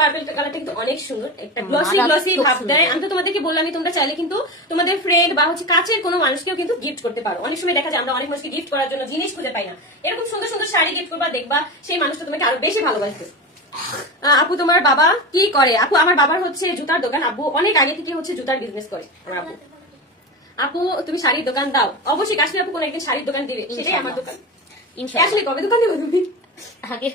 Purple কালারটা কিন্তু অনেক সুন্দর, একটা গ্লসি গ্লসি ভাব দেয়। আমি তো তোমাদেরকে বললাম, তোমরা চাইলে কিন্তু তোমাদের ফ্রেন্ড বা হচ্ছে কাছের কোনো মানুষকেও কিন্তু গিফট করতে পারো। অনেক সময় দেখা যায় আমরা অনেক মানুষকে গিফট করার জন্য জিনিস খুঁজে পাই না, এরকম সুন্দর সুন্দর শাড়ি গিফট করবা, দেখবা সেই মানুষটা তোমাকে আরো বেশি ভালোবাসবে। আপু তোমার বাবা কি করে? আপু আমার বাবার হচ্ছে জুতার দোকান, আব্বু অনেক আগে থেকে হচ্ছে জুতার বিজনেস করে আমার আপু। আপু তুমি শাড়ির দোকান দাও? অবশ্যই কাশ্মীর আপু কোন একদিন শাড়ির দোকান দিবে, সেটাই আমার দোকান। আসলে কবে দোকান দেবো তুমি? আগে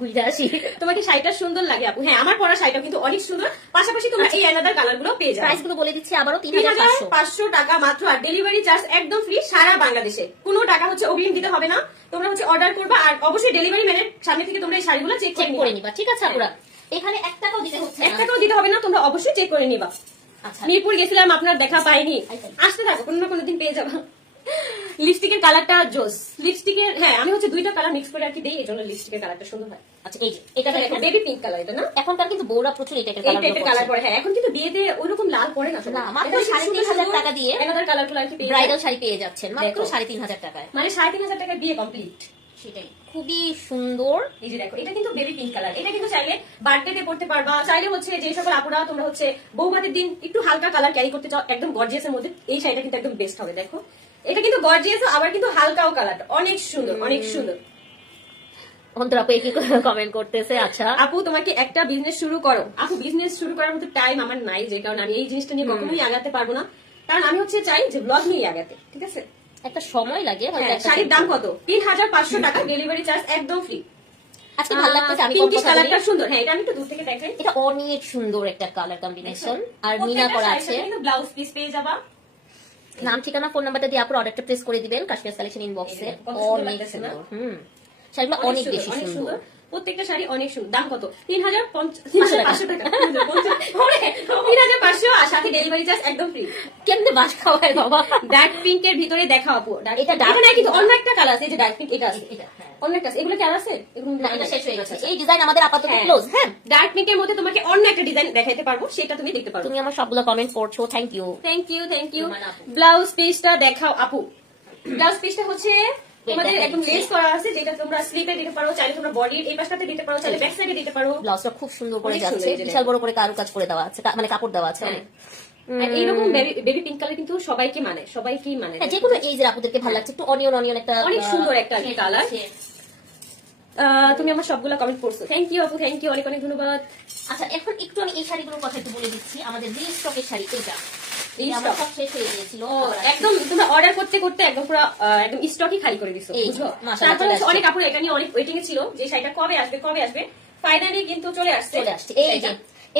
বুঝে আসি। তোমাকে শাড়িটা সুন্দর লাগে আপু? হ্যাঁ, আমার পরা শাড়িটা কিন্তু অনেক সুন্দর। পাশাপাশি তোমরা এই আলাদা কালার গুলো পেয়ে যাবে। প্রাইস গুলো বলে দিচ্ছি আবারও 3500 টাকা মাত্র, আর ডেলিভারি চার্জ একদম ফ্রি সারা বাংলাদেশে। কোনো টাকা হচ্ছে অগ্রিম দিতে হবে না, তোমরা হচ্ছে অর্ডার করবা, আর অবশ্যই ডেলিভারি ম্যানের সামনে থেকে তোমরা এই শাড়িগুলো চেক করে নিবা। ঠিক আছে আপুরা, এখানে 1 টাকাও দিতে হচ্ছে না, 1 টাকাও দিতে হবে না, তোমরা অবশ্যই চেক করে নিবা। আচ্ছা, মিরপুর গেছিলাম, আপনার দেখা পাইনি, আসতে থাকো, কোনো না কোনোদিন পেয়ে যাবা। লিপস্টিকের কালারটা জোস। লিপস্টিকের হ্যাঁ, আমি হচ্ছে দুইটা কালার মিক্স করে আর কি দেই, এই জন্য লিপস্টিকের কালারটা সুন্দর হয়। আচ্ছা, এই যে এটা দেখো বেবি পিঙ্ক কালার, এটা না? এখনকার কিন্তু বউরা প্রচুর এই টাইপের কালার পরে। হ্যাঁ, এখন কিন্তু বিয়েতে ওইরকম লাল পরে না, মাত্র 3500 টাকা দিয়ে এনাদার কালারগুলো আর কি ব্রাইডাল শাড়ি পেয়ে যাচ্ছেন মাত্র 3500 টাকায়, মানে 3500 টাকায় বিয়ে কমপ্লিট। সেটাই খুবই সুন্দর। এই যে দেখো, এটা কিন্তু বেবি পিঙ্ক কালার, এটা কিন্তু চাইলে বার্থডে পড়তে পারবা, চাইলে হচ্ছে যে সকল আপুরা তোমরা হচ্ছে বৌভাতের দিন একটু হালকা কালার ক্যারি করতে চাও একদম গর্জিয়াস এর মধ্যে, এই শাড়িটা কিন্তু একদম বেস্ট হবে। দেখো এটা কিন্তু গর্জিয়াস, আবার কিন্তু হালকাও কালারটা অনেক সুন্দর, অনেক সুন্দর। অন্তর আপু কি কমেন্ট করতেছে? আচ্ছা আপু তোমাকে একটা বিজনেস শুরু করো। আপু বিজনেস শুরু করার মতো টাইম আমার নাই, যে কারণে আমি এই জিনিসটা নিয়ে কখনোই আগাতে পারবো না, কারণ আমি হচ্ছে চাই যে ব্লগ নিয়ে আগাতে। ঠিক আছে, একটা সময় লাগে। শাড়ির দাম কত? 3500 টাকা, ডেলিভারি চার্জ একদম ফ্রি। আজকে ভালো লাগতেছে, আমি পিঙ্কিশ কালারটা সুন্দর। হ্যাঁ, এটা আমি একটু দূর থেকে দেখাই, এটা অনেক সুন্দর একটা কালার কম্বিনেশন, আর মিনা করা আছে। ব্লাউজ পিস পেয়ে যাবা। নাম ঠিকানা ফোন নাম্বারটা দিয়ে আপনারা অর্ডারটা প্লেস করে দিবেন কাশ্মীর কালেকশন ইনবক্সে। অনেক সুন্দর, শাড়িগুলো অনেক বেশি সুন্দর, প্রত্যেকটা শাড়ি অনেক সুন্দর। দাম কত? 3500 টাকা। 3500, আর সাথে ডেলিভারি চার্জ একদম ফ্রি। কেমনে বাস খাওয়ায় বাবা? ডার্ক পিঙ্ক এর ভিতরে দেখাও আপু, এটা ডার্ক না, কিন্তু অন্য একটা কালার আছে, যে ডার্ক পিঙ্ক, এটা আছে, অন্য একটা আছে। এগুলো কি আর আছে? এগুলো এটা শেষ হয়ে গেছে। এই ডিজাইন আমাদের আপাতত ক্লোজ। হ্যাঁ, ডার্ক পিঙ্ক এর মধ্যে তোমাকে অন্য একটা ডিজাইন দেখাইতে পারবো, সেটা তুমি দেখতে পারো। তুমি আমার সবগুলো কমেন্ট করছো, থ্যাংক ইউ। ব্লাউজ পিসটা দেখাও আপু। ব্লাউজ পিসটা হচ্ছে তোমাদের একদম লেস করা আছে, যেটা তোমরা স্লিপে দিতে পারো, চাইলে তোমরা বডির এই পাশটাতে দিতে পারো, চাইলে ব্যাক সাইডে দিতে পারো। ব্লাউজটা খুব সুন্দর করে যাচ্ছে, বিশাল বড় করে কারুকাজ করে দেওয়া আছে, মানে কাপড় দেওয়া আছে। এইরকম বেবি পিঙ্ক কালার কিন্তু সবাইকে মানে, সবাইকেই মানে, যে কোনো এই যে আপুদেরকে ভালো লাগছে। একটু অনিয়ন একটা অনেক সুন্দর একটা কালার। তুমি আমার সবগুলো কমেন্ট করছো, থ্যাংক ইউ আপু, থ্যাংক ইউ, অনেক অনেক ধন্যবাদ। আচ্ছা, এখন একটু আমি এই শাড়িগুলোর কথা একটু বলে দিচ্ছি। আমাদের রি স্টকের শাড়ি এটা শেষ হয়ে গিয়েছিল, একদম তোমরা অর্ডার করতে করতে একদম পুরো একদম স্টকই খালি করে দিছো, বুঝলো? তারপরে অনেক আপুরা এটা নিয়ে অনেক ওয়েটিং এ ছিল, যে শাড়িটা কবে আসবে, ফাইনালি কিন্তু চলে আসছে। এই যে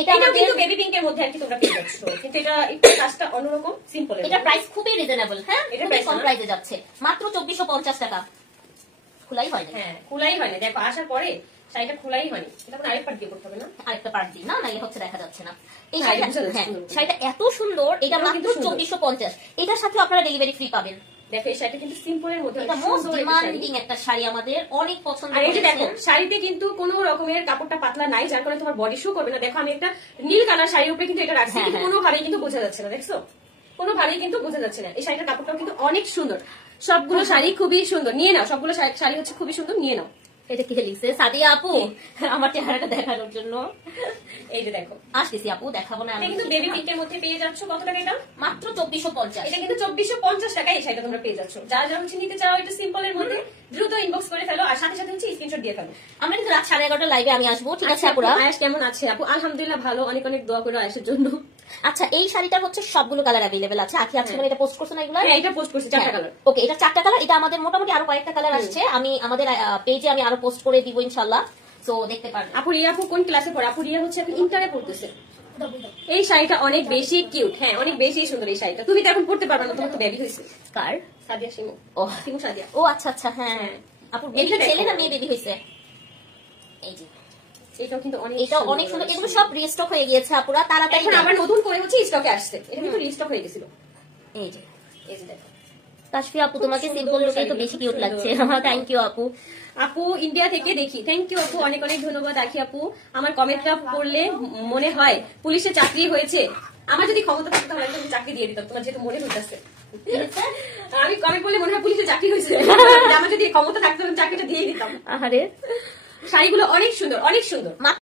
এটা কিন্তু বেবি পিঙ্ক এর মধ্যে আর কি তোমরা পেয়ে যাচ্ছ, কিন্তু এটা একটু কাজটা অন্যরকম, সিম্পল। এটা প্রাইস খুবই রিজনেবল। হ্যাঁ, এটা প্রাইস কম প্রাইসে যাচ্ছে, মাত্র 2450 টাকা। খোলাই হয় না। হ্যাঁ, খোলাই হয় না। দেখো আসার পরে শাড়িটা খোলাই হয়নি, এটা কোনো আরেক পার্ট দিয়ে করতে হবে না, আরেকটা পার্ট দিই না, নাইলে হচ্ছে দেখা যাচ্ছে না। এই শাড়িটা এত সুন্দর, এটা মাত্র 2450। এটার সাথে আপনারা ডেলিভারি ফ্রি পাবেন। দেখো এই শাড়িটা কিন্তু সিম্পলের মধ্যে, এটা মোস্ট ডিমান্ডিং একটা শাড়ি, আমাদের অনেক পছন্দ। আর এই যে দেখো শাড়িতে কিন্তু কোনো রকমের কাপড়টা পাতলা নাই, যার কারণে তোমার বডি শো করবে না। দেখো আমি একটা নীল কালার শাড়ির উপরে কিন্তু এটা রাখছি, কিন্তু কোনোভাবেই কিন্তু বোঝা যাচ্ছে না, দেখছো? কোনোভাবেই কিন্তু বোঝা যাচ্ছে না। এই শাড়িটার কাপড়টাও কিন্তু অনেক সুন্দর, সবগুলো শাড়ি খুবই সুন্দর। নিয়ে নাও, সবগুলো শাড়ি হচ্ছে খুবই সুন্দর, নিয়ে নাও। এটা কি লিখছে সাদিয়া আপু আমার চেহারাটা দেখানোর জন্য? এই যে দেখো, আসতেছি আপু, দেখাবো না। কিন্তু বেবি পিঙ্কের মধ্যে পেয়ে যাচ্ছ কত টাকা? এটা মাত্র 2450। এটা কিন্তু 2450 টাকা এই শাড়িটা তোমরা পেয়ে যাচ্ছ। যারা হচ্ছে নিতে চাও এটা সিম্পলের মধ্যে, দ্রুত ইনবক্স করে ফেলো, আর সাথে সাথে হচ্ছে স্ক্রিনশট দিয়ে ফেলো। আমরা কিন্তু রাত 11:30 লাইভে আমি আসবো, ঠিক আছে আপুরা? আয়াস কেমন আছে আপু? আলহামদুলিল্লাহ ভালো, অনেক অনেক দোয়া করো আয়াসের জন্য। আচ্ছা, এই শাড়িটা হচ্ছে সবগুলো কালার अवेलेबल আছে। আখি আজকে মানে এটা পোস্ট করছ না এগুলো? হ্যাঁ, এটা পোস্ট করছি 4টা কালার। ওকে, এটা 4টা কালার। এটা আমাদের মোটামুটি আরো কয়েকটা কালার আসছে, আমি আমাদের পেজে আমি আরো পোস্ট করে দিব ইনশাআল্লাহ, সো দেখতে পারবেন। আপু রিয়া আপু কোন ক্লাসে পড়ে? আপু রিয়া হচ্ছে এখন ইন্টারে পড়তেছে। এই শাড়িটা অনেক বেশি কিউট, হ্যাঁ অনেক বেশি সুন্দর এই শাড়িটা। তুমি তো এখন পড়তে পারবে না, তোমার তো বেবি হয়েছে। কার? সাদিয়া শিমু। ও শিমু সাদিয়া। ও আচ্ছা আচ্ছা, হ্যাঁ আপু বেবি ছেলে না মেয়ে বেবি হয়েছে? এই যে এটাও কিন্তু এটা অনেক সুন্দর। এগুলো সব রিস্টক হয়ে গিয়েছে আপুরা, তাড়াতাড়ি এখন আবার নতুন করে হচ্ছে স্টকে আসছে। এটা কিন্তু রিস্টক হয়ে গেছিল। এই যে দেখো তাশফি আপু, তোমাকে সিম্পল লুকে তো বেশি কিউট লাগছে। থ্যাংক ইউ আপু। আপু ইন্ডিয়া থেকে দেখি, থ্যাংক ইউ আপু, অনেক অনেক ধন্যবাদ। আখি আপু আমার কমেন্টটা পড়লে মনে হয় পুলিশে চাকরি হয়েছে। আমার যদি ক্ষমতা থাকতো তাহলে আমি চাকরি দিয়ে দিতাম, তোমার যেহেতু মনে হইতেছে। আমি কমেন্ট করলে মনে হয় পুলিশে চাকরি হয়েছে, আমার যদি ক্ষমতা থাকতো চাকরিটা দিয়ে দিতাম। আহারে, শাড়িগুলো অনেক সুন্দর, অনেক সুন্দর।